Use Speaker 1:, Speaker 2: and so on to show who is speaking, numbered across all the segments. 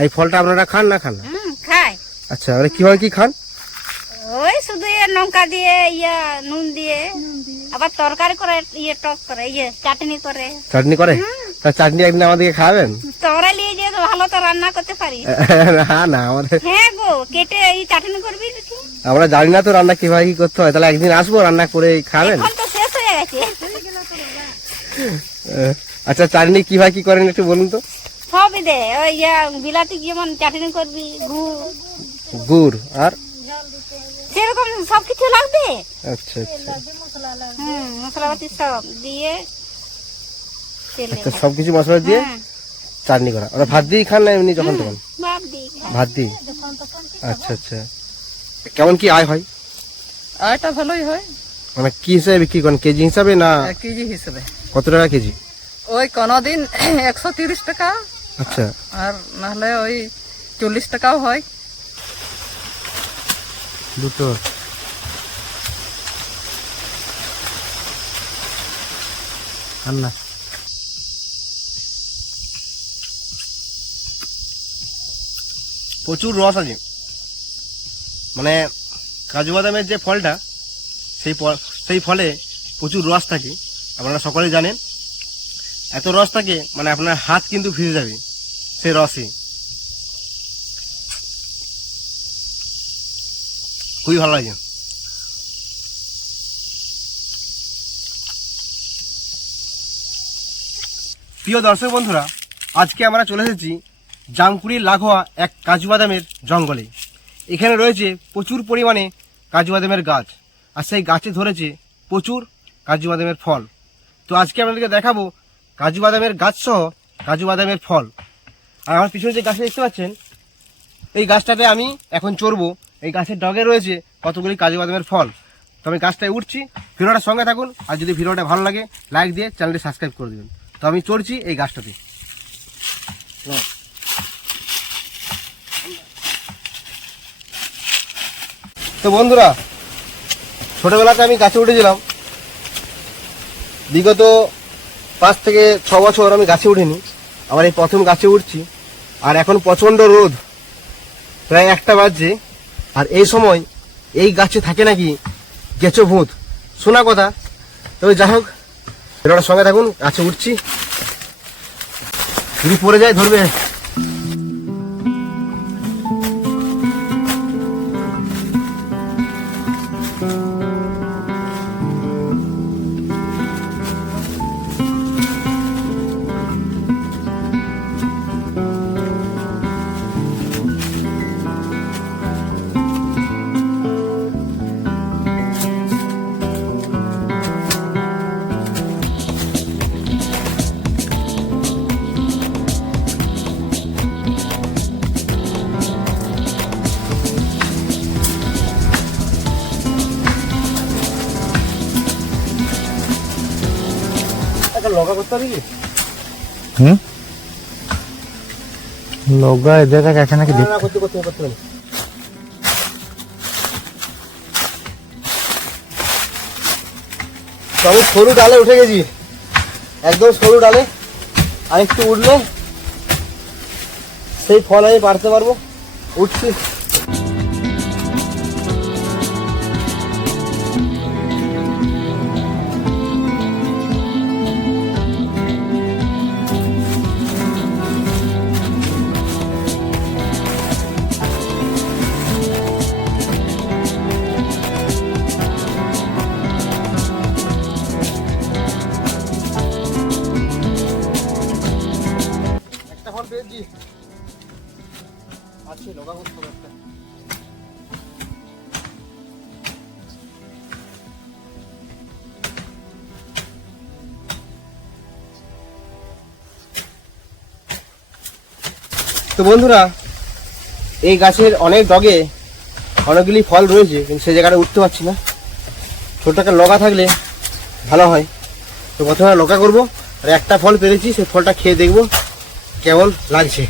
Speaker 1: এই ফলটা আপনারা খান না খান?
Speaker 2: খায়
Speaker 1: আচ্ছা মানে কীভাবে কি খান?
Speaker 2: ওই শুধু ইয়ে লঙ্কা দিয়ে ইয়ে নুন দিয়ে আবার তরকারি করে ইয়ে টক করে ইয়ে চাটনি করে।
Speaker 1: চাটনি করে? তা চাটনি একদিন আমাদেরকে খাওয়াবেন
Speaker 2: তোরা নিয়ে যে ভালো তো রান্না করতে পারি।
Speaker 1: না না আমাদের
Speaker 2: হ্যাঁ গো কেটে এই চাটনি করবি
Speaker 1: আমরা জানি না তো রান্না কীভাবে কি করতে হয় তাহলে একদিন আসব রান্না করে খাবেন।
Speaker 2: এখন তো শেষ হয়ে গেছে।
Speaker 1: আচ্ছা চাটনি কীভাবে কি করেন একটু বলুন তো।
Speaker 2: সবই দে ওই ইয়ে বিলাতি যেমন চাটনি করবি গুড়।
Speaker 1: গুড় আর?
Speaker 2: সেরকম সবকিছু লাগবে?
Speaker 1: আচ্ছা আচ্ছা।
Speaker 2: হুম মশলাপাতি সব দিয়ে তেলে
Speaker 1: আচ্ছা সবকিছু মশলা দিয়ে
Speaker 2: হ্যাঁ,
Speaker 1: চাটনি করা। ওরা ভাত দিয়ে খান না এমনি যখন তখন? ভাত দিয়ে আচ্ছা আচ্ছা। কেমন কি আয় হয়?
Speaker 3: আয়টা ভালোই হয়।
Speaker 1: মানে কি হিসাবে বিক্রি করেন? কেজি হিসাবে না
Speaker 3: কেজি হিসাবে।
Speaker 1: কত টাকা কেজি?
Speaker 3: ওই কোনো দিন একশো তিরিশ টাকা
Speaker 1: আচ্ছা।
Speaker 3: আর নাহলে ওই চল্লিশ টাকাও হয়।
Speaker 1: দুটো। আর না। প্রচুর রস আছে। মানে কাজু বাদামের যে ফলটা সেই ফল- সেই ফলে প্রচুর রস থাকে। আপনারা সকলেই জানেন। এত রস থাকে মানে আপনার হাত কিন্তু ভিজে যাবে। সেই রসে। খুবই ভালো লাগে। প্রিয় দর্শক বন্ধুরা, আজকে আমরা চলে এসেছি জামকুড়ির লাঘোয়া এক কাজু বাদামের জঙ্গলে। এখানে রয়েছে প্রচুর পরিমাণে কাজু বাদামের গাছ, আর সেই গাছে ধরেছে প্রচুর কাজু বাদামের ফল। তো আজকে আপনাদেরকে দেখাবো কাজু বাদামের গাছ সহ কাজু বাদামের ফল। আর আমার পিছনে যে গাছটা দেখতে পাচ্ছেন, এই গাছটাতে আমি এখন চড়বো। এই গাছের ডগে রয়েছে কতগুলি কাজু বাদামের ফল। তো আমি গাছটায় উঠছি ভিডিওটার সঙ্গে থাকুন, আর যদি ভিডিওটা ভালো লাগে লাইক দিয়ে চ্যানেলটি সাবস্ক্রাইব করে দেবেন। তো আমি চড়ছি এই গাছটাতে। তো বন্ধুরা, ছোটবেলাতে আমি গাছে উঠেছিলাম। বিগত পাঁচ থেকে ছ বছর আমি গাছে উঠিনি। আমার এই প্রথম গাছে উঠছি। আর এখন প্রচণ্ড রোদ। প্রায় একটা বাজছে। আর এই সময় এই গাছে থাকে নাকি গেছো ভূত? শোনা কথা। তবে যাই হোক এর সঙ্গে থাকুন, গাছে উঠছি। যদি পড়ে যায় ধরবে।
Speaker 4: হুম?
Speaker 1: করতে করতে করতে পারি সরু ডালে উঠে গেছি। একদম সরু ডালে। আর একটু উঠলে সেই ফল আমি পারতে পারব। উঠছি। তো বন্ধুরা, এই গাছের অনেক ডগে অনেকগুলি ফল রয়েছে, কিন্তু সে জায়গাটা উঠতে পারছি না। ছোটো একটা লগা থাকলে ভালো হয়। তো প্রথমে লগা করব, আর একটা ফল পেরেছি, সেই ফলটা খেয়ে দেখব কেমন লাগছে।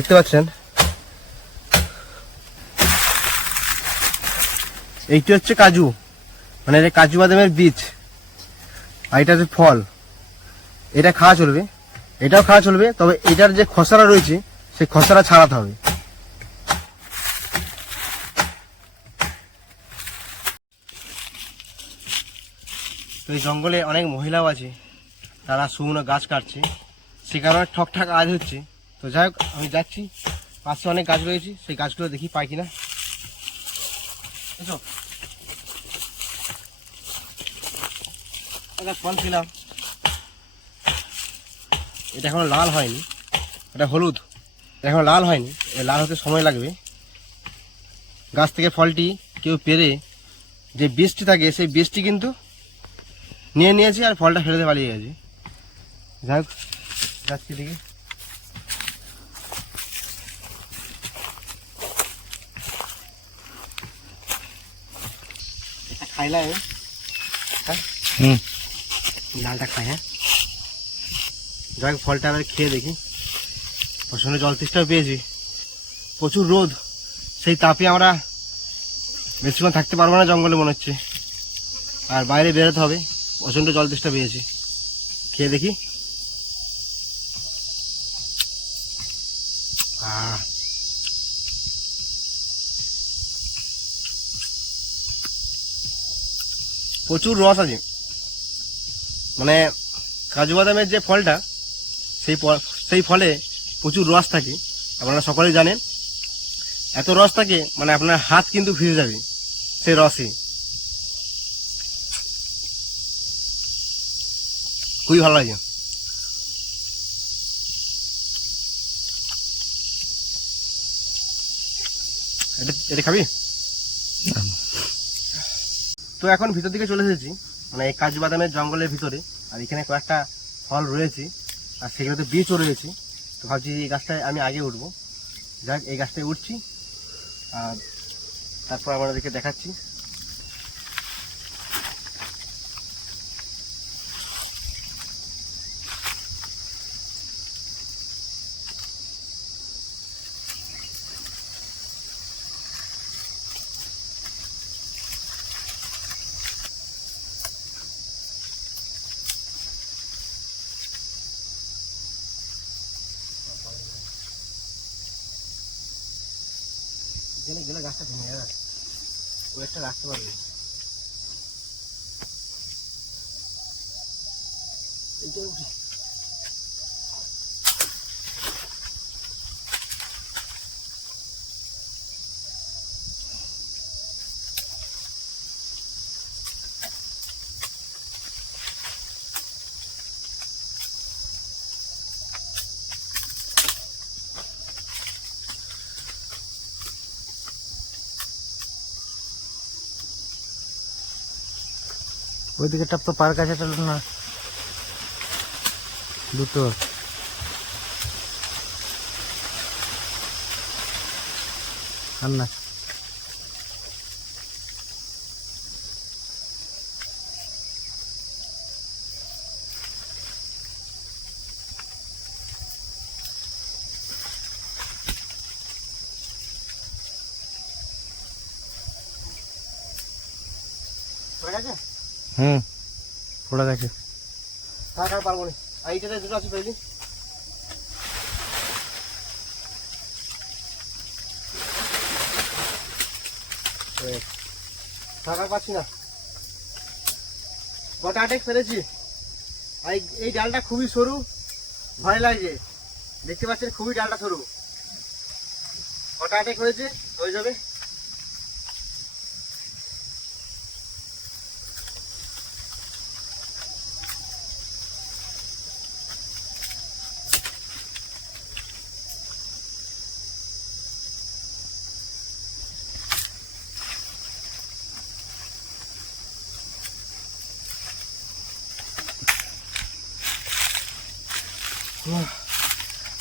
Speaker 1: দেখতে পাচ্ছেন? এইটি হচ্ছে কাজু। মানে এটা কাজু বাদামের বীজ। আর এটা হচ্ছে ফল। এটা খাওয়া চলবে। এটাও খাওয়া চলবে। তবে এটার যে খসড়া রয়েছে, সেই খসড়া ছাড়াতে হবে। তো এই জঙ্গলে অনেক মহিলাও আছে। তারা শুকনো গাছ কাটছে। সে কারণে ঠকঠাক আওয়াজ হচ্ছে। তো যাই হোক, আমি যাচ্ছি। পাশে অনেক গাছ রয়েছে, সেই গাছগুলো দেখি পাই কিনা। ফল ছিলাম এটা এখনও লাল হয়নি। এটা হলুদ। এটা এখনও লাল হয়নি। লাল হতে সময় লাগবে। গাছ থেকে ফলটি কেউ পেরে যে বীজটি থাকে, সেই বীজটি কিন্তু নিয়ে নিয়েছি আর ফলটা ফেলে পালিয়ে গেছি। যাই হোক, যাচ্ছি দিকে খাইলা হ্যাঁ
Speaker 4: হুম
Speaker 1: লালটা খাই হ্যাঁ যাই ফলটা আবার খেয়ে দেখি। প্রচণ্ড জল তেষ্টাও পেয়েছি প্রচুর রোদ। সেই তাপে আমরা বেশিক্ষণ থাকতে পারব না জঙ্গলে মনে হচ্ছে। আর বাইরে বেরোতে হবে। প্রচণ্ড জল তেষ্টা পেয়েছি খেয়ে দেখি। প্রচুর রস আছে। মানে কাজু বাদামের যে ফলটা, সেই সেই ফলে প্রচুর রস থাকে। আপনারা সকলেই জানেন, এত রস থাকে মানে আপনার হাত কিন্তু ভিজে যাবে, সেই রসে। খুবই ভালো লাগে। এটা এটা খাবি? তো এখন ভিতর দিকে চলে এসেছি মানে এই কাজু বাদামের জঙ্গলের ভিতরে, আর এখানে কয়েকটা ফল রয়েছে, আর সেগুলোতে বীজও রয়েছে, তো ভাবছি এই গাছটায় আমি আগে উঠবো। যাক, এই গাছটায় উঠছি, আর তারপর আপনাদেরকে দেখাচ্ছি। গেলে গেলে গাছটা ভেঙে যাবে। ওয়েটটা রাখতে পারবে। এইটাই উঠি
Speaker 4: ওইদিকে একটা তো পার্ক আছে না দুটো। আর না। হুম। পড়ে গেছে
Speaker 1: থাক পারব না। আর এইটাতে দুটো আছে পেলি থাক আর পাচ্ছি না। গোটা আটেক ফেলেছি। আর এই- এই ডালটা খুবই সরু ভয় লাগছে দেখতে পাচ্ছেন খুবই ডালটা সরু। গোটা আটেক হয়েছে? হয়ে যাবে।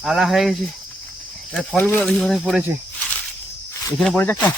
Speaker 1: আলা হয়ে গেছে। ফলগুলো দেখি কোথায় পড়েছে। এখানে পড়েছে একটা?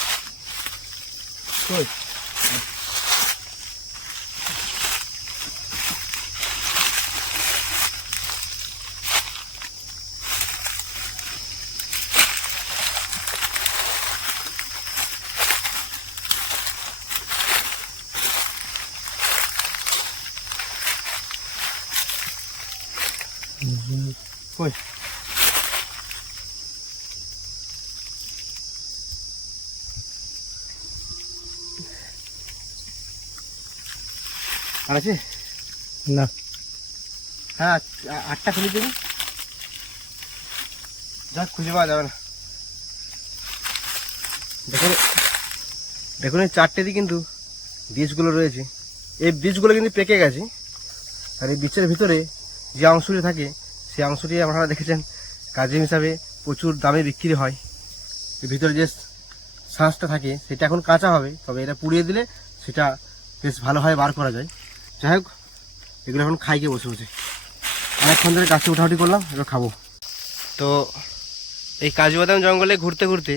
Speaker 1: আছে?
Speaker 4: না।
Speaker 1: হ্যাঁ আটটা খুলে দেবে। যাক খুঁজে পাওয়া যাবে না। দেখুন দেখুন এই চারটেতে কিন্তু বীজগুলো রয়েছে। এই বীজগুলো কিন্তু পেকে গেছে। আর এই বীজের ভিতরে যে অংশটি থাকে সেই অংশটি আপনারা দেখেছেন কাজে হিসাবে প্রচুর দামে বিক্রি হয়। এর ভিতরে যে শাঁসটা থাকে সেটা এখন কাঁচা হবে তবে এটা পুড়িয়ে দিলে সেটা বেশ ভালোভাবে বার করা যায়। যাই হোক, এগুলো এখন খাইকে বসে বসে। অনেকক্ষণ ধরে গাছে উঠাউটি করলাম, এবার খাব। তো এই কাজু বাদাম জঙ্গলে ঘুরতে ঘুরতে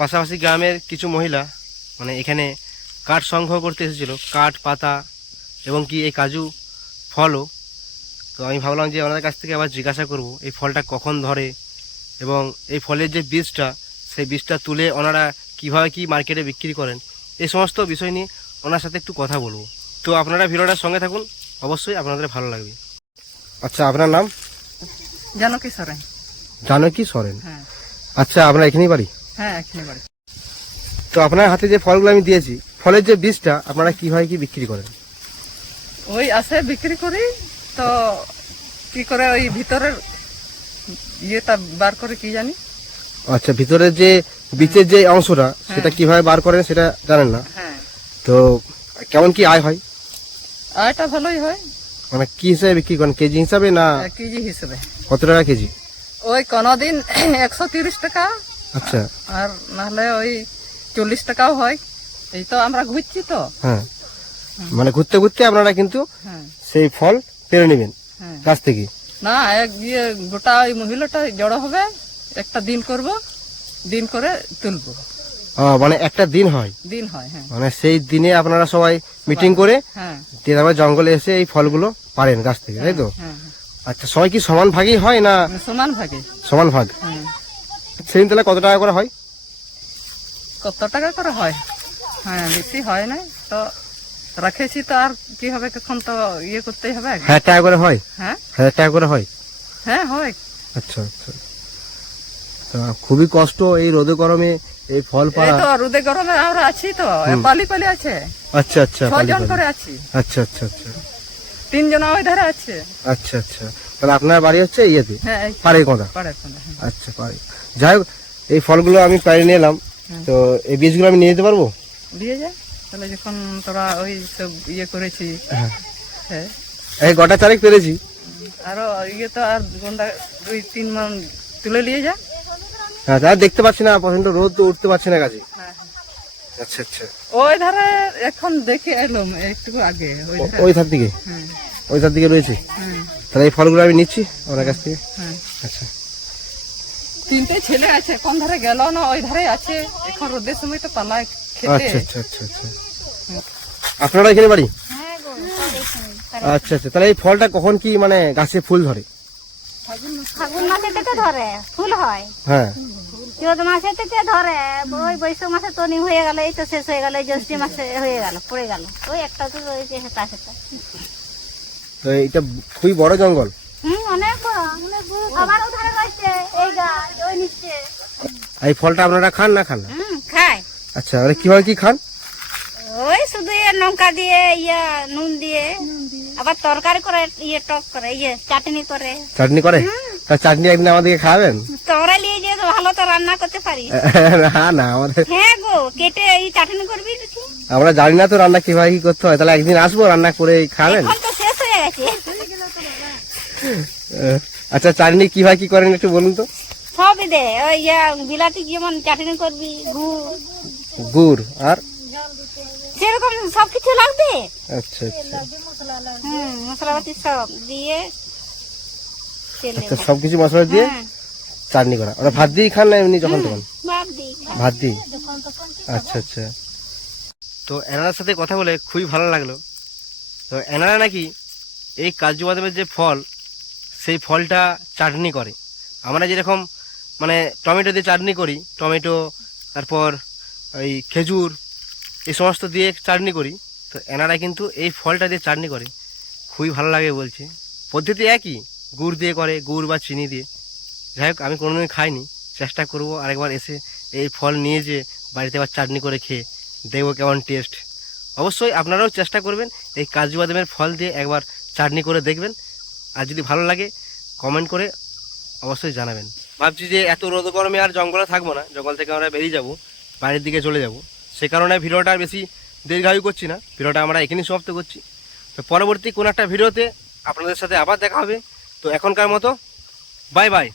Speaker 1: পাশাপাশি গ্রামের কিছু মহিলা মানে এখানে কাঠ সংগ্রহ করতে এসেছিল, কাঠ, পাতা এবং কি এই কাজু ফলও। তো আমি ভাবলাম যে ওনাদের কাছ থেকে আবার জিজ্ঞাসা করব, এই ফলটা কখন ধরে এবং এই ফলের যে বীজটা, সেই বীজটা তুলে ওনারা কীভাবে কি মার্কেটে বিক্রি করেন এই সমস্ত বিষয় নিয়ে ওনার সাথে একটু কথা বলব। তো আপনারা ভিডিওটার সঙ্গে থাকুন। অবশ্যই আপনাদের ভালো লাগবে। আচ্ছা আপনার নাম?
Speaker 3: জানো কি সরেন।
Speaker 1: জানকী সরেন?
Speaker 3: হ্যাঁ।
Speaker 1: আচ্ছা আপনার এখানেই বাড়ি?
Speaker 3: হ্যাঁ এখানে বাড়ি।
Speaker 1: তো আপনার হাতে যে ফলগুলো আমি দিয়েছি ফলের যে বীজটা আপনারা কীভাবে কি বিক্রি করেন?
Speaker 3: ওই আসে বিক্রি করি তো কি করে ওই ভিতরের ইয়েটা বার করে কি জানি?
Speaker 1: আচ্ছা ভিতরের যে বীজের যে অংশটা সেটা কীভাবে বার করেন সেটা জানেন না?
Speaker 3: হ্যাঁ।
Speaker 1: তো কেমন কি আয় হয়?
Speaker 3: আয়টা ভালোই হয়।
Speaker 1: মানে কি হিসাবে বিক্রি করেন? কেজি হিসাবে না
Speaker 3: কেজি হিসেবে।
Speaker 1: কত টাকা কেজি?
Speaker 3: ওই কোনোদিন একশো তিরিশ টাকা।
Speaker 1: আচ্ছা।
Speaker 3: আর নাহলে ওই চল্লিশ টাকাও হয়। এই তো আমরা ঘুরছি তো।
Speaker 1: হ্যাঁ। মানে ঘুরতে ঘুরতে আপনারা কিন্তু
Speaker 3: হ্যাঁ।
Speaker 1: সেই ফল পেরে নেবেন
Speaker 3: হ্যাঁ।
Speaker 1: গাছ থেকে।
Speaker 3: না এক ইয়ে গোটা ওই মহিলাটা জড়ো হবে। একটা দিন করব দিন করে তুলবো।
Speaker 1: মানে একটা দিন হয়।
Speaker 3: দিন হয় হ্যাঁ।
Speaker 1: মানে সেই দিনে আপনারা সবাই মিটিং করে
Speaker 3: হ্যাঁ।
Speaker 1: দিয়ে তারপর জঙ্গলে এসে এই ফলগুলো পারেন গাছ থেকে তাই তো?
Speaker 3: হ্যাঁ
Speaker 1: আচ্ছা সবাই কি সমান ভাগই হয় না
Speaker 3: হ্যাঁ। সমান ভাগে।
Speaker 1: সমান ভাগ? সেদিন তাহলে কত টাকা করে হয়?
Speaker 3: কত টাকা করে হয়? হ্যাঁ বেশি হয় না তো রাখেছি তো আর কি হবে তখন তো ইয়ে করতেই হবে
Speaker 1: হাজার টাকা করে হয়?
Speaker 3: হ্যাঁ।
Speaker 1: হাজার টাকা করে হয়?
Speaker 3: হ্যাঁ হয়।
Speaker 1: আচ্ছা আচ্ছা। তা খুবই কষ্ট এই রোদে গরমে এই ফল পাড়া
Speaker 3: তো রোদে গরমে আমরা আছি তো পালি পালি আছে।
Speaker 1: আচ্ছা আচ্ছা
Speaker 3: ছজন করে আছি।
Speaker 1: আচ্ছা আচ্ছা আচ্ছা।
Speaker 3: তিনজন ওই ধারে আছে।
Speaker 1: আচ্ছা আচ্ছা। তাহলে আপনার বাড়ি হচ্ছে ইয়েতে
Speaker 3: হ্যাঁ
Speaker 1: পাড়ে
Speaker 3: হ্যাঁ।
Speaker 1: আচ্ছা পাড়ে যাই হোক এই ফলগুলো আমি পাড়ে নিয়ে এলাম। তো এই বীজগুলো আমি নিয়ে যেতে পারব?
Speaker 3: দিয়ে যা তাহলে যখন তোরা ওই সব ইয়ে করেছি।
Speaker 1: হ্যাঁ।
Speaker 3: হ্যাঁ।
Speaker 1: এই গোটা চারেক পেরেছি।
Speaker 3: আরও ইয়ে তো আর গন্ডা দুই তিন মান তুলে নিয়ে যা।
Speaker 1: হ্যাঁ তা দেখতে পাচ্ছি না প্রচণ্ড রোদ তো উঠতে পারছি না গাছে।
Speaker 3: হ্যাঁ,
Speaker 1: আচ্ছা আচ্ছা।
Speaker 3: ওই ধারে এখন দেখে এলাম একটু আগে ওই ধারে
Speaker 1: দিকে?
Speaker 3: হ্যাঁ।
Speaker 1: ওই ধার দিকে রয়েছে?
Speaker 3: হ্যাঁ।
Speaker 1: তাহলে এই ফলগুলো আমি নিচ্ছি আপনার কাছ থেকে?
Speaker 3: হ্যাঁ।
Speaker 1: আচ্ছা।
Speaker 3: তিনটে ছেলে আছে কোন ধারে গেল না ওই ধারে আছে? এখন রোদের সময় তো পালায়
Speaker 1: আচ্ছা আচ্ছা আচ্ছা আচ্ছা। আপনারা এখানে বাড়ি?
Speaker 2: হ্যাঁ।
Speaker 1: আচ্ছা আচ্ছা। তাহলে এই ফলটা কখন কি মানে গাছে ফুল ধরে?
Speaker 2: ফাগুন মাসে থেকে ধরে ফুল হয়।
Speaker 1: হ্যাঁ।
Speaker 2: চোদ্দ মাসে থেকে ধরে? ওই বৈশাখ মাসে তনি হয়ে গেল এই তো শেষ হয়ে গেল এই জ্যৈষ্ঠী মাসে হয়ে গেল পড়ে গেল। ওই একটা তো রয়েছে হেতা হেতা।
Speaker 1: তো এটা খুবই বড় জঙ্গল।
Speaker 2: হুম অনেক বড় অনেক বড়। আবার ওধারে রয়েছে এই গাছ ওই নিচে।
Speaker 1: এই ফলটা আপনারা খান না খান?
Speaker 2: হুম খায়
Speaker 1: আচ্ছা মানে কীভাবে কি খান?
Speaker 2: ওই শুধু ইয়ে লঙ্কা দিয়ে ইয়ে নুন দিয়ে আবার তরকারি করে ইয়ে টক করে ইয়ে চাটনি করে।
Speaker 1: চাটনি করে? তা চাটনি একদিন আমাদেরকে খাওয়াবেন
Speaker 2: তোমরা নিয়ে যেয়ে তো ভালো তো রান্না করতে পারি
Speaker 1: না না আমাদের
Speaker 2: হ্যাঁ গো কেটে এই চাটনি করবি
Speaker 1: আমরা জানি না তো রান্না কীভাবে কি করতে হয় তাহলে একদিন আসব রান্না করে খাবেন?
Speaker 2: এখন তো শেষ হয়ে গেছে।
Speaker 1: আচ্ছা চাটনি কীভাবে কি করেন একটু বলুন তো।
Speaker 2: সবই দে ওই বিলাতি যেমন চাটনি করবি গুড়।
Speaker 1: গুড় আর?
Speaker 2: সেরকম সবকিছু লাগবে?
Speaker 1: আচ্ছা আচ্ছা।
Speaker 2: হুম মশলাপাতি সব দিয়ে তেলে
Speaker 1: আচ্ছা সবকিছু মশলা দিয়ে
Speaker 2: হ্যাঁ,
Speaker 1: চাটনি করা। ওরা ভাত দিয়ে খান না এমনি যখন তখন। ভাত দিই। আচ্ছা আচ্ছা। তো এনারার সাথে কথা বলে খুবই ভালো লাগল। তো এনারা নাকি এই কাজু বাদামের যে ফল সেই ফলটা চাটনি করে। আমরা যেরকম মানে টমেটো দিয়ে চাটনি করি টমেটো তারপর ওই খেজুর এই সমস্ত দিয়ে চাটনি করি। তো এনারা কিন্তু এই ফলটা দিয়ে চাটনি করে। খুবই ভালো লাগে বলছে। পদ্ধতি একই? গুড় দিয়ে করে, গুড় বা চিনি দিয়ে। যাই হোক, আমি কোনোদিন খাইনি। চেষ্টা করব আরেকবার এসে এই ফল নিয়ে যে বাড়িতে আবার চাটনি করে খেয়ে দেখব কেমন টেস্ট অবশ্যই আপনারাও চেষ্টা করবেন এই কাজু বাদামের ফল দিয়ে একবার চাটনি করে দেখবেন। আর যদি ভালো লাগে কমেন্ট করে অবশ্যই জানাবেন। ভাবছি যে এত রোদ গরমে আর জঙ্গলে থাকব না, জঙ্গল থেকে আমরা বেরিয়ে যাব, বাড়ির দিকে চলে যাব। সে কারণে ভিডিওটা আর বেশি দীর্ঘায়ু করছি না, ভিডিওটা আমরা এখানেই সমাপ্ত করছি। তো পরবর্তী কোনো একটা ভিডিওতে আপনাদের সাথে আবার দেখা হবে। তো এখনকার মতো বাই বাই